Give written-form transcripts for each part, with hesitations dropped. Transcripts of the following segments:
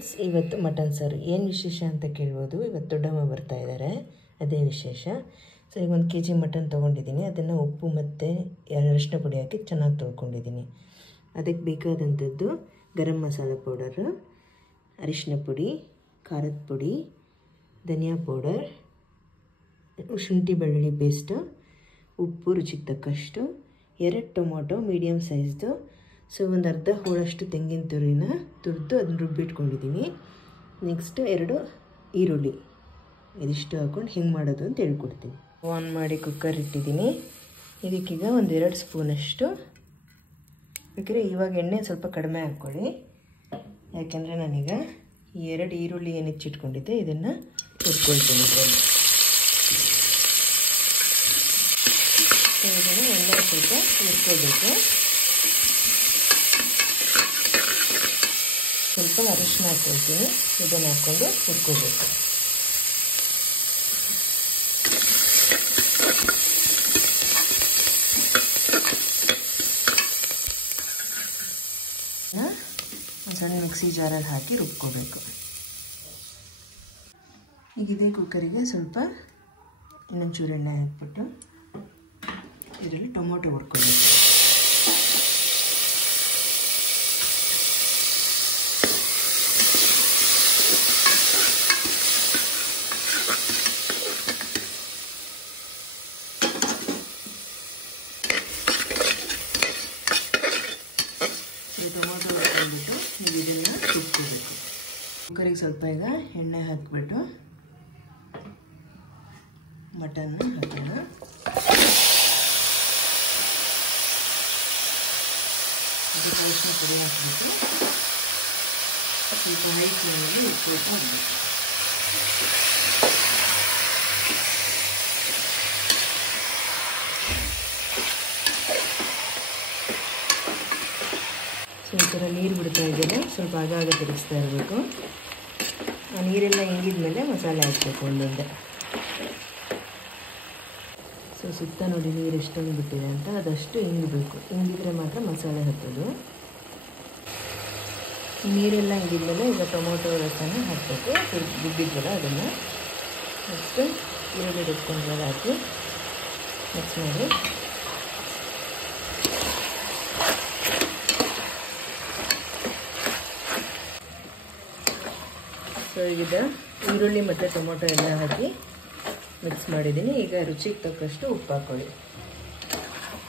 Friends, ಇವತ್ತು mutton ಸಾರು ಏನು ವಿಶೇಷ ಅಂತ ಕೇಳ್ಬೋದು. ಇವತ್ತು ದೊಡ್ಡಮ್ಮ ಬರ್ತಾ ಇದ್ದಾರೆ, ಅದೇ ವಿಶೇಷ. ಸೊ ಈಗ 1 kg ಮಟನ್ ತೊಗೊಂಡಿದ್ದೀನಿ. ಅದನ್ನು ಉಪ್ಪು ಮತ್ತು ಅರಿಶಿನ ಪುಡಿ ಹಾಕಿ ಚೆನ್ನಾಗಿ ತೊಳ್ಕೊಂಡಿದ್ದೀನಿ. ಅದಕ್ಕೆ ಬೇಕಾದಂಥದ್ದು ಗರಂ ಮಸಾಲ ಪೌಡರು, ಅರಿಶಿನ ಪುಡಿ, ಖಾರದ ಪುಡಿ, ಧನಿಯಾ ಪೌಡರ್, ಶುಂಠಿ ಬೆಳ್ಳುಳ್ಳಿ ಪೇಸ್ಟು, ಉಪ್ಪು ರುಚಿಗೆ ತಕ್ಕಷ್ಟು, 2 ಟೊಮೊಟೊ ಮೀಡಿಯಮ್ ಸೈಜ್ದು. ಸೊ ಒಂದು ಅರ್ಧ ಹೋಳಷ್ಟು ತೆಂಗಿನ ತುರಿನ ತುರಿದು ಅದನ್ನು ರುಬ್ಬಿಟ್ಕೊಂಡಿದ್ದೀನಿ. ನೆಕ್ಸ್ಟು 2 ಈರುಳ್ಳಿ, ಇದಿಷ್ಟು ಹಾಕ್ಕೊಂಡು ಹೆಂಗೆ ಮಾಡೋದು ಅಂತ ಹೇಳ್ಕೊಡ್ತೀನಿ. ಆನ್ ಮಾಡಿ ಕುಕ್ಕರ್ ಇಟ್ಟಿದ್ದೀನಿ. ಇದಕ್ಕೀಗ 1-2 ಸ್ಪೂನಷ್ಟು ಬೇಕಿದ್ರೆ ಇವಾಗ ಎಣ್ಣೆ ಸ್ವಲ್ಪ ಕಡಿಮೆ ಹಾಕ್ಕೊಳ್ಳಿ, ಯಾಕೆಂದರೆ ನಾನೀಗ ಈ 2 ಈರುಳ್ಳಿ ಏನು ಹೆಚ್ಚಿಟ್ಕೊಂಡಿದ್ದೆ ಇದನ್ನು ಹುರ್ಕೊಳ್ತೀನಿ. ಇದನ್ನು ಎಣ್ಣೆ ಸ್ವಲ್ಪ ಹುರ್ಕೊಳ್ಬೇಕು. ಸ್ವಲ್ಪ ಅರಿಶಿನ ಹಾಕ್ಕೊಳ್ತೀನಿ, ಇದನ್ನು ಹಾಕ್ಕೊಂಡು ಹುರ್ಕೋಬೇಕು. ಒಂದು ಸಣ್ಣ ಮಿಕ್ಸಿ ಜಾರಲ್ಲಿ ಹಾಕಿ ರುಬ್ಕೋಬೇಕು. ಈಗ ಇದೇ ಕುಕ್ಕರಿಗೆ ಸ್ವಲ್ಪ ಇನ್ನೊಂಚೂರು ಎಣ್ಣೆ ಹಾಕ್ಬಿಟ್ಟು ಇದರಲ್ಲಿ ಟೊಮೊಟೊ ಹುರ್ಕೋಬೇಕು. ಟೊಮೊಟೊ ಹಾಕ್ಬಿಟ್ಟು ನೀವು ಇದನ್ನು ರುಬ್ಕೋಬೇಕು. ಕುಕ್ಕರಿಗೆ ಸ್ವಲ್ಪ ಈಗ ಎಣ್ಣೆ ಹಾಕಿಬಿಟ್ಟು ಮಟನ್ನ ಹಾಕೋಣ. ಅದಕ್ಕೆ ಅರಿಶಿನ ಪುಡಿ ಹಾಕ್ಬಿಟ್ಟು ಸ್ವಲ್ಪ ಹೈ ಫ್ಲೇಮಲ್ಲಿ ಇಟ್ಬಿಟ್ಟು ಮಾಡಬೇಕು. ಸೊ ಈ ಥರ ನೀರು ಬಿಡ್ತಾ ಇದೆಯಲ್ಲ, ಸ್ವಲ್ಪ ಆಗಾಗ ತಿರುಗಿಸ್ತಾ ಇರಬೇಕು. ಆ ನೀರೆಲ್ಲ ಹಿಂಗಿದ್ಮೇಲೆ ಮಸಾಲೆ ಹಾಕಬೇಕು ಒಂದೊಂದೇ. ಸೊ ಸುತ್ತ ನೋಡಿ ನೀರು ಎಷ್ಟೊಂದು ಬಿಟ್ಟಿದೆ ಅಂತ, ಅದಷ್ಟು ಹಿಂಗಬೇಕು. ಹಿಂಗಿದ್ರೆ ಮಾತ್ರ ಮಸಾಲೆ ಹತ್ತೋದು. ನೀರೆಲ್ಲ ಹಿಂಗಿದ್ಮೇಲೆ ಈಗ ಟೊಮೊಟೊ ರಸನ ಹಾಕಬೇಕು, ರುಬ್ಬಿದ್ವಲ್ಲ ಅದನ್ನು. ನೆಕ್ಸ್ಟು ಈರುಳ್ಳಿ ರುಬ್ಕೊಂಡ್ರೆ ಹಾಕಿ ಮಿಕ್ಸ್ ಮಾಡಿ. ಸೊ ಈಗ ಈರುಳ್ಳಿ ಮತ್ತು ಟೊಮೊಟೊ ಎಲ್ಲ ಹಾಕಿ ಮಿಕ್ಸ್ ಮಾಡಿದ್ದೀನಿ. ಈಗ ರುಚಿಗೆ ತಕ್ಕಷ್ಟು ಉಪ್ಪು ಹಾಕ್ಕೊಳ್ಳಿ.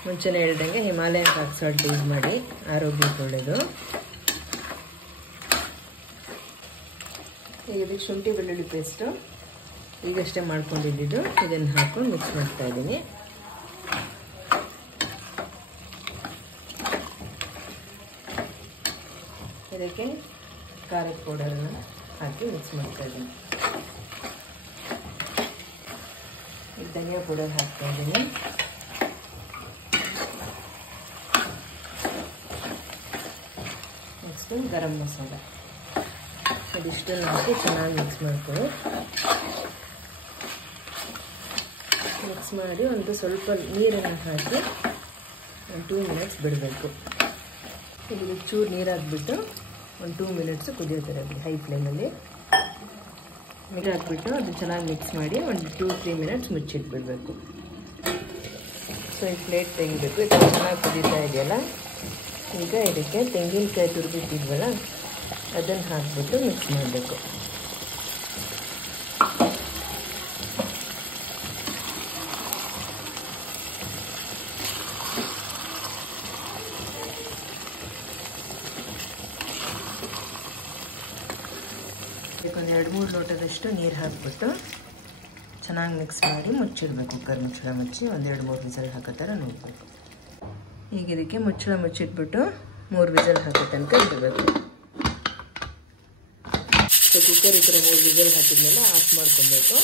ಮುಂಚೆನೇ ಹೇಳ್ದಂಗೆ ಹಿಮಾಲಯನ್ ರಾಕ್ ಸಾಲ್ಟ್ ಯೂಸ್ ಮಾಡಿ, ಆರೋಗ್ಯಕ್ಕೆ ಒಳ್ಳೆಯದು. ಈಗ ಇದಕ್ಕೆ ಶುಂಠಿ ಬೆಳ್ಳುಳ್ಳಿ ಪೇಸ್ಟು ಈಗಷ್ಟೇ ಮಾಡ್ಕೊಂಡಿದ್ದು ಇದನ್ನು ಹಾಕ್ಕೊಂಡು ಮಿಕ್ಸ್ ಮಾಡ್ತಾ ಇದ್ದೀನಿ. ಇದಕ್ಕೆ ಖಾರದ ಪೌಡರನ್ನು ಹಾಕಿ ಮಿಕ್ಸ್ ಮಾಡ್ತಾ ಇದ್ದೀನಿ. ಈಗ ಧನಿಯಾ ಪೌಡರ್ ಹಾಕ್ತಾ ಇದ್ದೀನಿ. ನೆಕ್ಸ್ಟು ಗರಂ ಮಸಾಲ, ಇದಿಷ್ಟನ್ನು ಹಾಕಿ ಚೆನ್ನಾಗಿ ಮಿಕ್ಸ್ ಮಾಡ್ಕೊಳ್ಳಿ. ಮಿಕ್ಸ್ ಮಾಡಿ ಒಂದು ಸ್ವಲ್ಪ ನೀರನ್ನು ಹಾಕಿ 2 ಮಿನಿಟ್ಸ್ ಬಿಡಬೇಕು. ಇಲ್ಲಿ ಚೂರು ನೀರು ಹಾಕ್ಬಿಟ್ಟು ಒಂದು 2 ಮಿನಿಟ್ಸು ಕುದಿಯೋತಾರೆ ಹೈ ಫ್ಲೇಮಲ್ಲಿ. ನೀರು ಹಾಕ್ಬಿಟ್ಟು ಅದು ಚೆನ್ನಾಗಿ ಮಿಕ್ಸ್ ಮಾಡಿ ಒಂದು 2-3 ಮಿನಿಟ್ಸ್ ಮುಚ್ಚಿಟ್ಬಿಡಬೇಕು. ಸೊ ಈ ಪ್ಲೇಟ್ ತೆಗಿಬೇಕು. ಇದು ಚೆನ್ನಾಗಿ ಕುದೀತಾ ಇದೆಯಲ್ಲ, ಈಗ ಇದಕ್ಕೆ ತೆಂಗಿನಕಾಯಿ ತುರಿದಿಟ್ಟಿದ್ವಲ್ಲ ಅದನ್ನು ಹಾಕ್ಬಿಟ್ಟು ಮಿಕ್ಸ್ ಮಾಡಬೇಕು. ಒಂದು 2-3 ಲೋಟದಷ್ಟು ನೀರು ಹಾಕ್ಬಿಟ್ಟು ಚೆನ್ನಾಗಿ ಮಿಕ್ಸ್ ಮಾಡಿ ಮುಚ್ಚಿಡಬೇಕು. ಕುಕ್ಕರ್ ಮುಚ್ಚಳ ಮುಚ್ಚಿ 1-2-3 ವಿಸಲ್ ಹಾಕೋ ಥರ ನೋಡಬೇಕು. ಈಗ ಇದಕ್ಕೆ ಮುಚ್ಚಳ ಮುಚ್ಚಿಟ್ಬಿಟ್ಟು 3 ವಿಸಲ್ ಹಾಕೋ ತನಕ ಇಡಬೇಕು. ಸೊ ಕುಕ್ಕರ್ ಈ ಥರ 3 ವಿಸಲ್ ಹಾಕಿದ್ಮೇಲೆ ಆಫ್ ಮಾಡ್ಕೊಬೇಕು.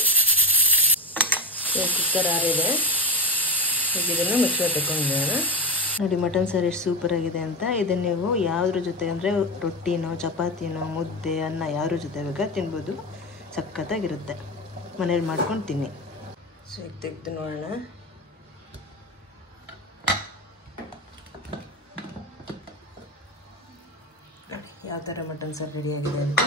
ಕುಕ್ಕರ್ ಆರಿದೆ. ಈಗ ಇದನ್ನು ಮುಚ್ಚಳ ತಗೊಂಡಿರೋಣ. ನೋಡಿ ಮಟನ್ ಸಾರು ಎಷ್ಟು ಸೂಪರಾಗಿದೆ ಅಂತ. ಇದನ್ನು ನೀವು ಯಾವುದ್ರ ಜೊತೆ ಅಂದರೆ ರೊಟ್ಟಿನೋ ಚಪಾತಿನೋ ಮುದ್ದೆ ಅನ್ನ ಯಾವ್ದ್ರ ಜೊತೆ ಬೇಕಾದ್ರೆ ತಿನ್ಬೋದು. ಸಖತ್ತಾಗಿರುತ್ತೆ. ಮನೇಲಿ ಮಾಡ್ಕೊಂಡು ತಿನ್ನಿ. ಸೊ ಈಗ ತೆಗೆದು ನೋಡೋಣ. ಯಾವ ಥರ ಮಟನ್ ಸಾರು ರೆಡಿಯಾಗಿದೆ ಅಂತ.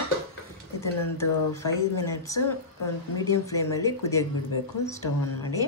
ಇದನ್ನೊಂದು 5 ಮಿನಿಟ್ಸು ಒಂದು ಮೀಡಿಯಮ್ ಫ್ಲೇಮಲ್ಲಿ ಕುದಿಯೋಕ್ಕೆ ಬಿಡಬೇಕು. ಸ್ಟವ್ ಆನ್ ಮಾಡಿ